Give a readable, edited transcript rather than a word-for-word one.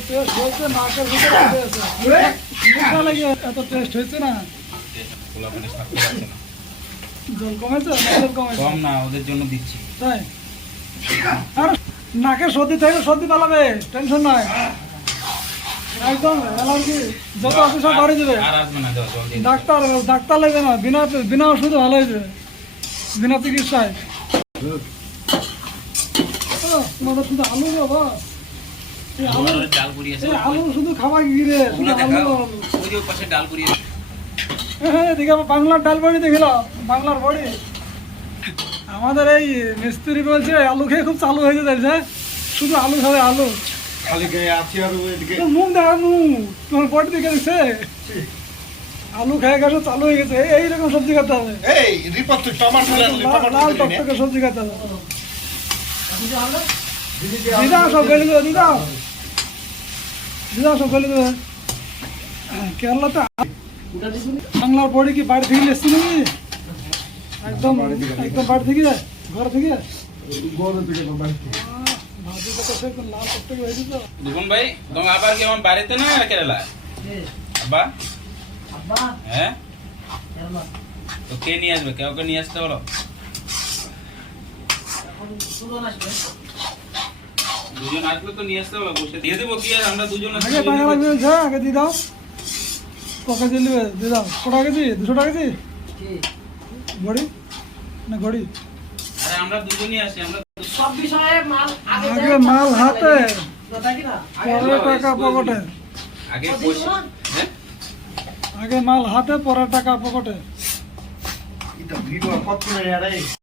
test হয়েছে নাকের ভিতরে উঠে আছে মিঠা লাগে এত টেস্ট হয়েছে না পোলা মানে থাকতে পারছে না জল কমেছে না জল কমেছে কম না ওদের জন্য দিচ্ছি তাই আর নাকের সর্দি থাকে সর্দি পালাবে টেনশন নাই একদম অ্যালার্জি যত অফিসার বাড়ি যাবে আর আসবে না জল দিয়ে ডাক্তার লাগবে না বিনা বিনা ওষুধে ভালো হয়ে যাবে বিনা চিকিৎসায় তোমাদের শুধু আলু বাবা এই আলু ডাল পুড়িয়েছে এই আলু শুধু খাওয়া গিরে শুধু আলু ওই যে পাশে ডাল পুড়িয়েছে হ্যাঁ দেখে বাংলার ডাল বড়ি দেখিলাম বাংলার বড়ি আমাদের এই মিস্ত্রি বলছে আলু খেয়ে খুব চালু হয়ে যাচ্ছে শুধু আলু খাবে আলু খালি গায়ে আছি আর ওইদিকে মুখ দেখা মুখ তোমার বডি দেখে দিচ্ছে আলু খেয়ে গেছে চালু হয়ে গেছে এইরকম সবজি খেতে হবে এই রিপোর্ট তো টমাটো লাল টকটকে সবজি খেতে হবে দিদা সব গেলে দেবে দিদা সব গেলে দেবে কেরালাতে বাংলার বড়ি কি বাড়ি থেকে এসছি নাকি একদম একদম বাড়ি থেকে ঘর থেকে ভাজিটা তো সে একদম লাল টকটকে হয়েছে তো দুগুন ভাই তুমি আবার কি আমার বাড়িতে না কেরালা আব্বা হ্যাঁ তো কে নিয়ে আসবে কাউকে নিয়ে আসতে বলো দুজন আসবে তো নিয়ে আসতে বলো বসে দিয়ে দেবো কি আর আমরা দুজন আগে টাকা লাগবে বলছে আগে দিয়ে দাও ককা দিয়ে নেবে দিয়ে দাও কত টাকা দিই 200 টাকা দিই বড়ি না ঘড়ি আরে আমরা দুজনই আসি আমরা সব বিষয়ে মাল আগে মাল হাতে কথা কি না পরে টাকা পকেটে আগে পয়সা হ্যাঁ আগে মাল হাতে পরে টাকা পকেটে এটা ভিডিও কত না রে